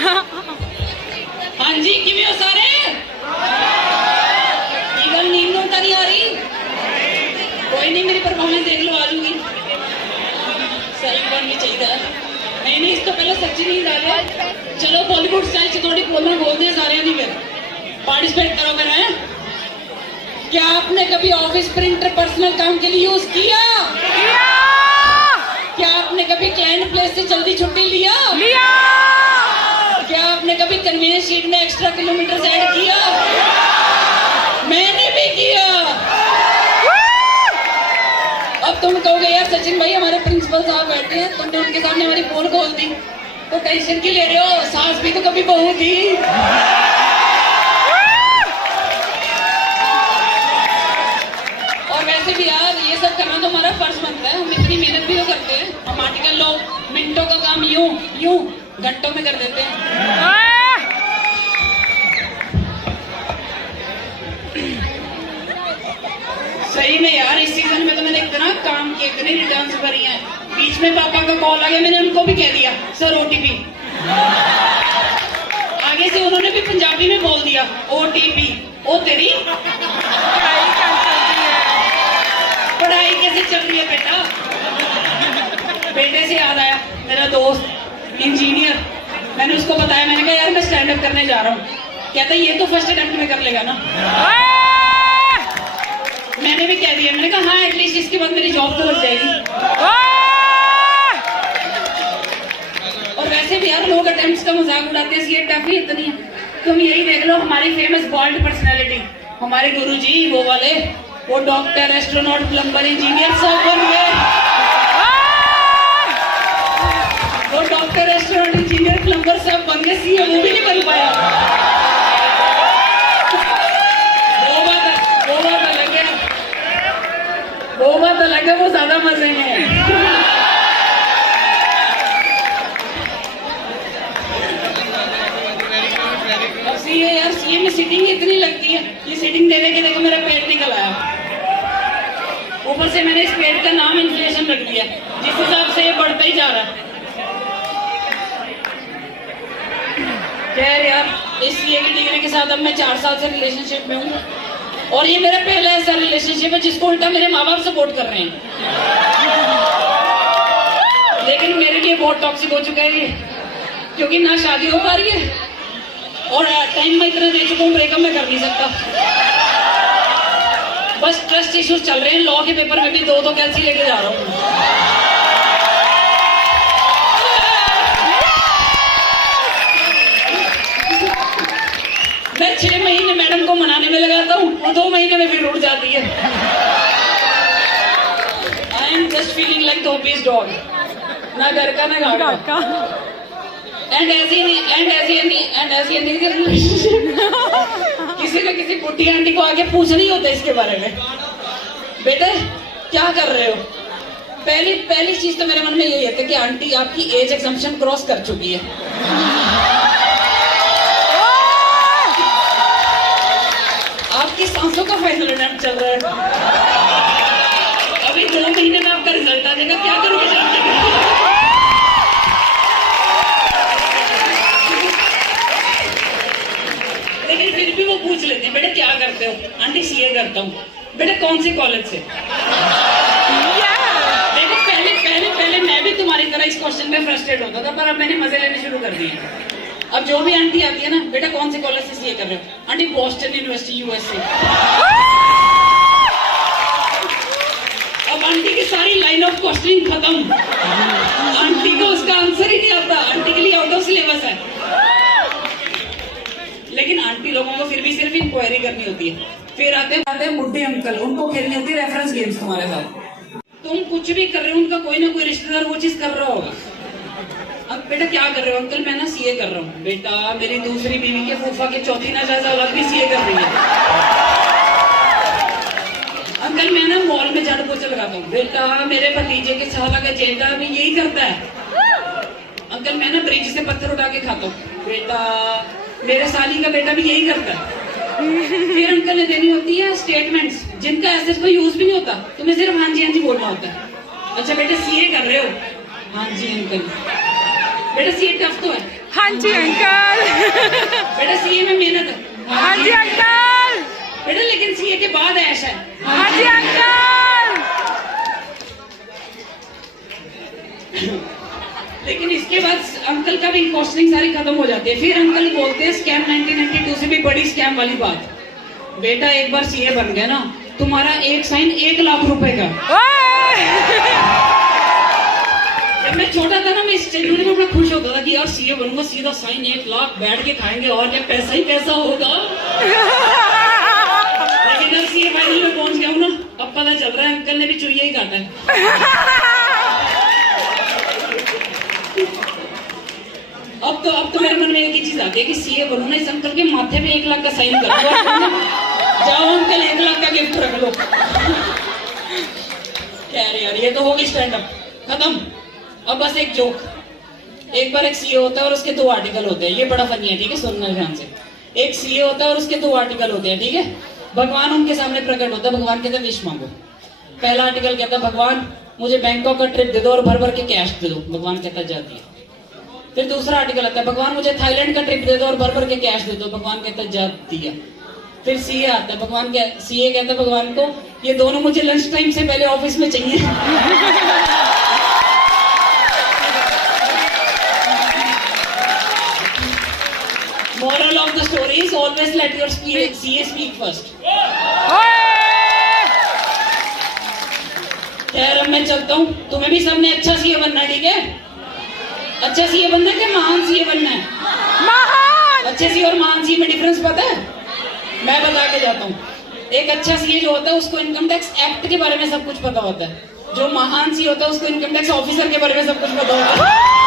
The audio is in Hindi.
हाँ जी, किवें हो सारे? ये गल नींद नूं तां नहीं आ रही? कोई नहीं, मेरी परफॉर्मेंस देख लो, आ जाऊंगी। सही बननी चाहिए। नहीं, इस तो पहले सच्ची नींद आ जाए। चलो बॉलीवुड स्टाइल च थोड़ी बोलना बोलते हैं सारे दी, फिर पार्टिसिपेट करो। फिर है क्या आपने कभी ऑफिस प्रिंटर पर्सनल काम के लिए यूज किया? क्या आपने कभी क्लाइंट प्लेस से जल्दी छुट्टी लिया? क्या आपने कभी कन्वीनियंस शीट में एक्स्ट्रा किलोमीटर ऐड किया? मैंने भी किया। अब तुम कहोगे यार सचिन भाई हमारे प्रिंसिपल साहब बैठे हैं, तुमने उनके सामने हमारी पोल खोल दी, तो टेंशन क्यों ले रहे हो? सास भी तो कभी बहू थी। और वैसे भी यार ये सब करना तो हमारा फर्ज बनता है, हम इतनी मेहनत भी तो करते हैं। हम आजकल लोग मिनटों का काम यूं घंटों में कर देते हैं। सही में यार इस सीजन में तो मैंने इतना काम किया, इतने रिटर्न्स भरी हैं। बीच में पापा का कॉल आ गया, मैंने उनको भी कह दिया सर OTP। आगे से उन्होंने भी पंजाबी में बोल दिया OTP। ओ तेरी पढ़ाई कैसे चल रही है बेटा? बेटे से याद आया, मेरा दोस्त इंजीनियर, मैंने उसको बताया, मैंने कहा यार मैं स्टैंड अप करने जा रहा हूँ। कहता ये तो फर्स्ट अटेम्प्ट में कर लेगा ना। मैंने भी कह दिया, मैंने कहा हाँ एटलीस्ट इसके बाद मेरी जॉब तो लग जाएगी। और वैसे भी यार लोग अटेम्प्ट्स का मजाक उड़ाते हैं, इसलिए टफ ही इतनी है। तुम यही देख लो हमारी फेमस बॉल्ड पर्सनैलिटी, हमारे गुरुजी वो वाले, वो डॉक्टर, एस्ट्रोनॉट, प्लम्बर, इंजीनियर सब बन गए। वो डॉक्टर, एस्ट्रोनॉट, इंजीनियर, प्लम्बर सब बन गए, सीए वो भी नहीं बन पाया। वो बात अलग है, वो ज्यादा मजे में। सीए यार, सीए में सीटिंग इतनी लगती है, ये सीटिंग देने के देखो मेरा पेट निकल आया। ऊपर से मैंने इस पेट का नाम इन्फ्लेशन रख दिया, जिस हिसाब से ये बढ़ता ही जा रहा है। खैर यार, इस सीए की डिग्री के साथ अब मैं 4 साल से रिलेशनशिप में हूँ, और ये मेरा पहला ऐसा रिलेशनशिप है जिसको उल्टा मेरे माँ बाप सपोर्ट कर रहे हैं। लेकिन मेरे लिए बहुत टॉक्सिक हो चुका है ये, क्योंकि ना शादी हो पा रही है और टाइम मैं इतना दे चुका हूँ, ब्रेकअप में कर नहीं सकता। बस ट्रस्ट इश्यूज चल रहे हैं। लॉ के पेपर में भी 2 कैंसिल लेके जा रहा हूँ। मैं 6 महीने मैडम को मनाने में लगाता हूँ और 2 महीने में फिर उड़ जाती है। I am just feeling like the obese dog, ना घर का ना घाट का। एंड ऐसी किसी न किसी बुढ़ी आंटी को आके पूछ नहीं होता इसके बारे में, बेटे क्या कर रहे हो? पहली चीज तो मेरे मन में यही है कि आंटी आपकी एज एग्जम्पशन क्रॉस कर चुकी है। आपकी सांसों का फाइनल अटेम्प्ट चल रहा है, अभी 2 महीने में आपका रिजल्ट आ जाएगा, क्या करोगे? लेकिन फिर भी वो पूछ लेती, बेटे क्या करते हो? आंटी सीए करता हूँ। बेटे कौन से कॉलेज से? पहले मैं भी तुम्हारी तरह इस क्वेश्चन में फ्रस्ट्रेट होता था, पर अब मैंने मजे लेने शुरू कर दिए। अब जो भी आंटी आती है ना, बेटा कौन से कॉलेज से सीए कर रहे हो? Aunty Boston university USA। अब आंटी की सारी लाइन ऑफ क्वेश्चनिंग खत्म। आंटी को उसका आंसर ही नहीं आता, आंटी के लिए आउट ऑफ सिलेबस है। लेकिन आंटी लोगों को फिर भी सिर्फ इंक्वायरी करनी होती है। फिर आते हैं बुढ़े अंकल, उनको खेलनी होती है रेफरेंस गेम्स तुम्हारे साथ। तुम कुछ भी कर रहे हो, उनका कोई ना कोई रिश्तेदार वो चीज कर रहा होगा। अब बेटा क्या कर रहे हो? अंकल मैं ना सीए कर रहा हूँ। बेटा मेरी दूसरी बीवी के फूफा की चौथी नाजायजा औलाद भी सीए कर रही है। अंकल मैं ना मॉल में झाड़ू पोछा लगाता हूँ। बेटा मेरे भतीजे के साला का चेता भी यही करता है। अंकल मैं ना ब्रिज से पत्थर उठा के खाता हूँ। बेटा मेरे साली का बेटा भी यही करता है। फिर अंकल ने देनी होती है स्टेटमेंट्स, जिनका ऐसे कोई यूज भी नहीं होता, तुम्हें सिर्फ हाँ जी बोलना होता है। अच्छा बेटा सीए कर रहे हो? हाँ जी अंकल। बेटा सीए टफ तो है। हाँ जी अंकल। बेटा सीए में मेहनत है। हाँ जी अंकल। बेटा लेकिन सीए के बाद ऐश है। हाँ जी अंकल। लेकिन इसके बाद अंकल का भी कॉस्टिंग सारी खत्म हो जाती है। फिर अंकल बोलते हैं स्कैम 1992 से भी बड़ी स्कैम वाली बात। बेटा एक बार सीए बन गया ना, तुम्हारा एक साइन 1 लाख रुपए का। जब मैं छोटा था ना, मैं इस चेन्नई में बड़ा खुश होता था कि यार सीए बनूंगा, सीधा साइन 1 लाख, बैठ के खाएंगे और क्या, पैसा ही पैसा होगा। लेकिन जब सीए फाइनल में पहुंच गया हूं ना, अब पता चल रहा है अंकल ने भी चुईया ही काटा है। अब तो मेरे मन में एक ही चीज आती है कि सीए बनूं ना, इस अंकल के माथे पे 1 लाख का साइन कर दो। जाओ अंकल 1 लाख का गिफ्ट रख लो। क्या यार, ये तो होगी स्टैंड अप खत्म। अब बस एक जोक। एक बार एक सीए होता है और उसके 2 आर्टिकल होते हैं। ये बड़ा फनी है, ठीक है, सुनना ध्यान से। एक सीए होता है और उसके 2 आर्टिकल होते हैं, ठीक है। भगवान उनके सामने प्रकट होता है। भगवान कहते हैं विश मांगो। पहला आर्टिकल कहता है भगवान मुझे बैंकॉक का ट्रिप दे दो और भर भर के कैश दे दो। भगवान कहता है जा दिया। फिर दूसरा आर्टिकल आता है भगवान मुझे थाईलैंड का ट्रिप दे दो और भर भर के कैश दे दो। भगवान कहता है जा दिया। फिर सीए आता है। सीए कहता है भगवान को ये दोनों मुझे लंच टाइम से पहले ऑफिस में चाहिए। Moral of the story is always let your CA speak first. खैर अब मैं चलता हूँ। तुम्हें भी सबने अच्छा सीए बनना है, ठीक है। अच्छा सीए बनना है कि महान सीए बनना है? महान। अच्छे सीए और महान सीए में डिफरेंस पता है? मैं बता के जाता हूँ। एक अच्छा सीए जो होता है उसको इनकम टैक्स एक्ट के बारे में सब कुछ पता होता है। जो महान सीए होता है उसको इनकम टैक्स ऑफिसर के बारे में सब कुछ पता होता है।